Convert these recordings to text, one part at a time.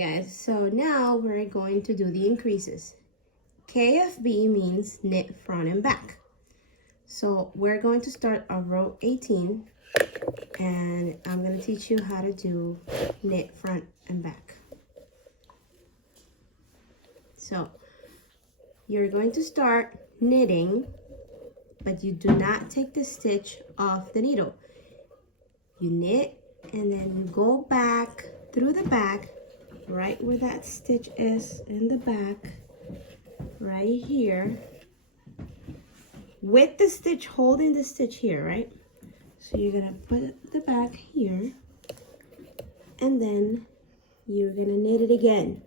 guys, so now we're going to do the increases. KFB means knit front and back. So we're going to start on row 18 and I'm going to teach you how to do knit front and back. So you're going to start knitting, but you do not take the stitch off the needle. You knit and then you go back through the back, right where that stitch is in the back, right here, with the stitch holding the stitch here, right? So you're gonna put the back here and then you're gonna knit it again.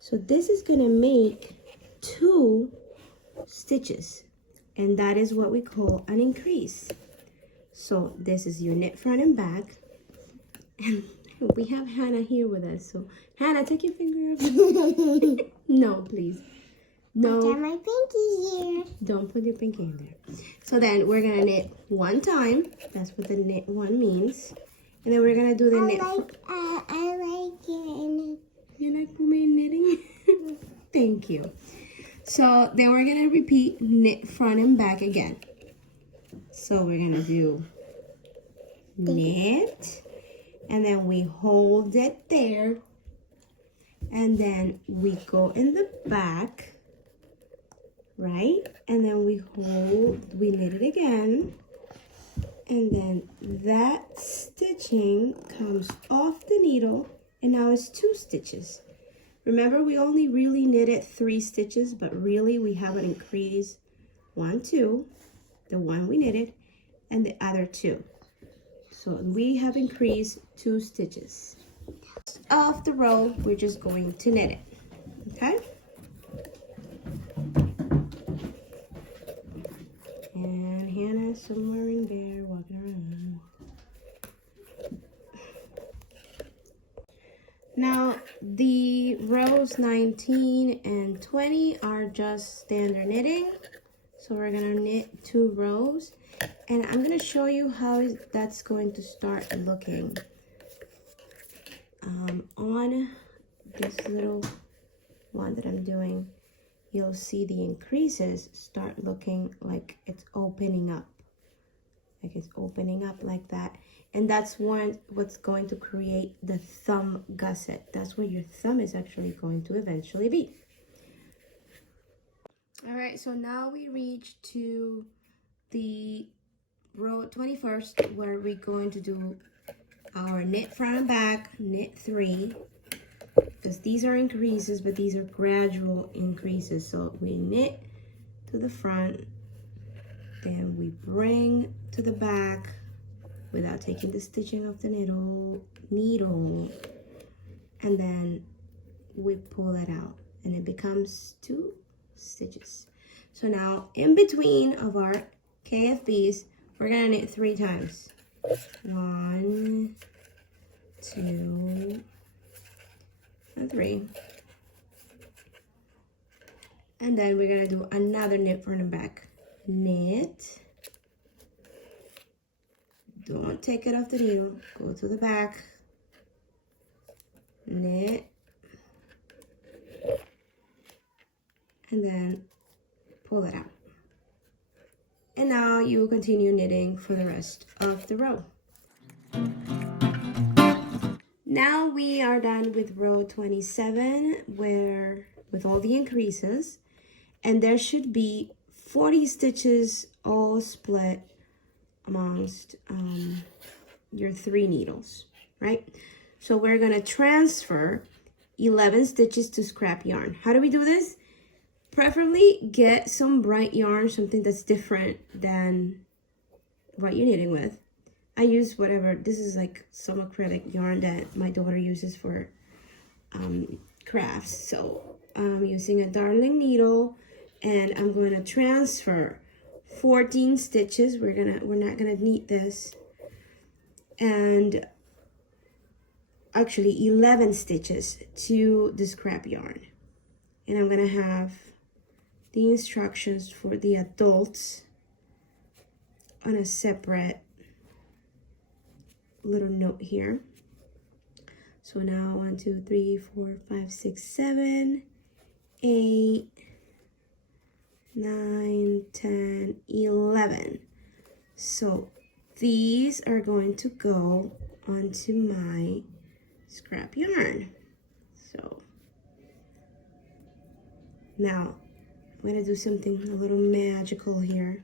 So this is gonna make 2 stitches, and that is what we call an increase. So this is your knit front and back, and we have Hannah here with us. So Hannah, take your finger off. No, please. No. I got my pinky here. Don't put your pinky in there. So then we're gonna knit 1 time. That's what the knit 1 means. And then we're gonna do the knit. I like it. You like me knitting? Thank you. So then we're gonna repeat knit front and back again. So we're gonna do knit, and then we hold it there, and then we go in the back, right? And then we knit it again, and then that stitching comes off the needle, and now it's 2 stitches. Remember, we only really knitted 3 stitches, but really we have an increase 1, 2, the one we knitted, and the other 2. So we have increased 2 stitches. Off the row, we're just going to knit it, okay? And Hannah's somewhere in there walking around. Now, the rows 19 and 20 are just standard knitting. So we're gonna knit 2 rows, and I'm gonna show you how that's going to start looking. On this little one that I'm doing, you'll see the increases start looking like it's opening up. Like it's opening up like that. And that's what's going to create the thumb gusset. That's where your thumb is actually going to eventually be. All right, so now we reach to the row 21st, where we're going to do our knit front and back, knit 3, because these are increases, but these are gradual increases. So we knit to the front, then we bring to the back without taking the stitching off the needle, and then we pull it out, and it becomes 2 stitches. So now in between of our KFBs, we're gonna knit 3 times. 1, 2, and 3. And then we're gonna do another knit front and back. Knit. Don't take it off the needle. Go to the back. Knit. And then pull it out. And now you will continue knitting for the rest of the row. Now we are done with row 27, with all the increases, and there should be 40 stitches all split amongst your 3 needles, right? So we're gonna transfer 11 stitches to scrap yarn. How do we do this? Preferably get some bright yarn, something that's different than what you're knitting with. I use whatever, this is like some acrylic yarn that my daughter uses for crafts. So I'm using a darling needle, and I'm going to transfer 14 stitches. We're not gonna knit this, and actually 11 stitches to the scrap yarn. And I'm gonna have the instructions for the adults on a separate little note here. So now 1, 2, 3, 4, 5, 6, 7, 8, 9, 10, 11. So these are going to go onto my scrap yarn. So now I'm going to do something a little magical here.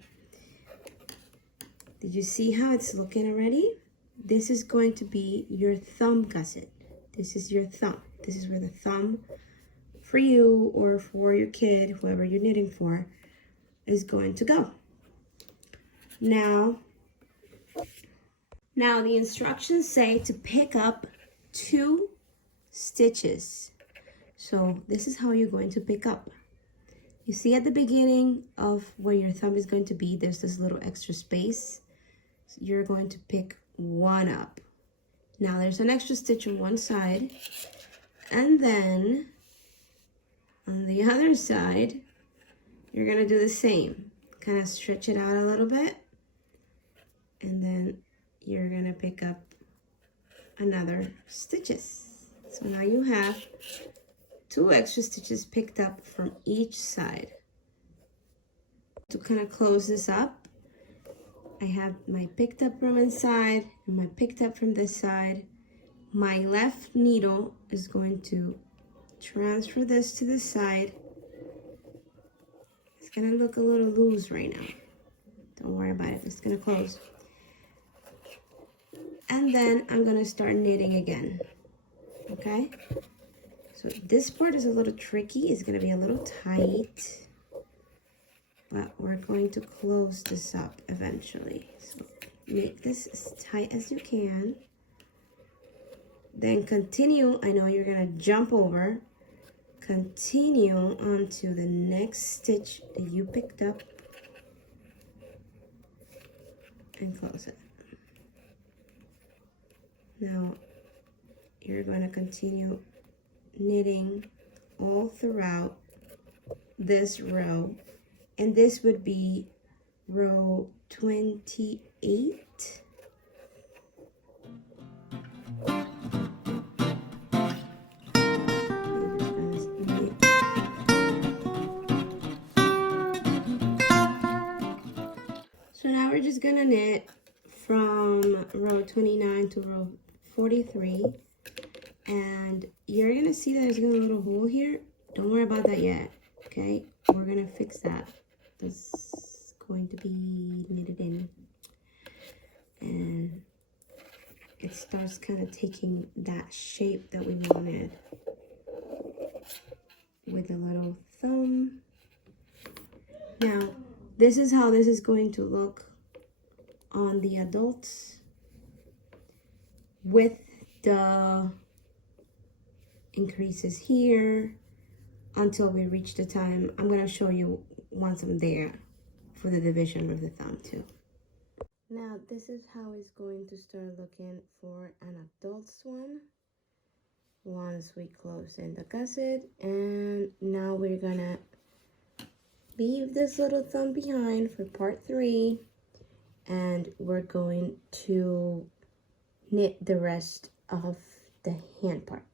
Did you see how it's looking already? This is going to be your thumb gusset. This is your thumb. This is where the thumb for you or for your kid, whoever you're knitting for, is going to go. Now the instructions say to pick up 2 stitches. So this is how you're going to pick up. You see at the beginning of where your thumb is going to be, there's this little extra space. So you're going to pick 1 up. Now there's an extra stitch on one side, and then on the other side, you're gonna do the same. Kind of stretch it out a little bit, and then you're gonna pick up another stitches. So now you have 2 extra stitches picked up from each side. To kind of close this up, I have my picked up from inside and my picked up from this side. My left needle is going to transfer this to the side. It's gonna look a little loose right now. Don't worry about it, it's gonna close. And then I'm gonna start knitting again, okay? So this part is a little tricky, it's gonna be a little tight, but we're going to close this up eventually. So make this as tight as you can. Then continue, I know you're gonna jump over, continue onto the next stitch that you picked up and close it. Now you're going to continue knitting all throughout this row, and this would be row 28. So now we're just gonna knit from row 29 to row 43, and you're gonna see that there's gonna be a little hole here. Don't worry about that yet, okay? We're gonna fix that. That's going to be knitted in, and it starts kind of taking that shape that we wanted with a little thumb. Now this is how this is going to look on the adults with the increases here until we reach the time. I'm going to show you once I'm there for the division of the thumb too. Now this is how it's going to start looking for an adult's one once we close in the gusset. And now we're gonna leave this little thumb behind for part 3, and we're going to knit the rest of the hand part.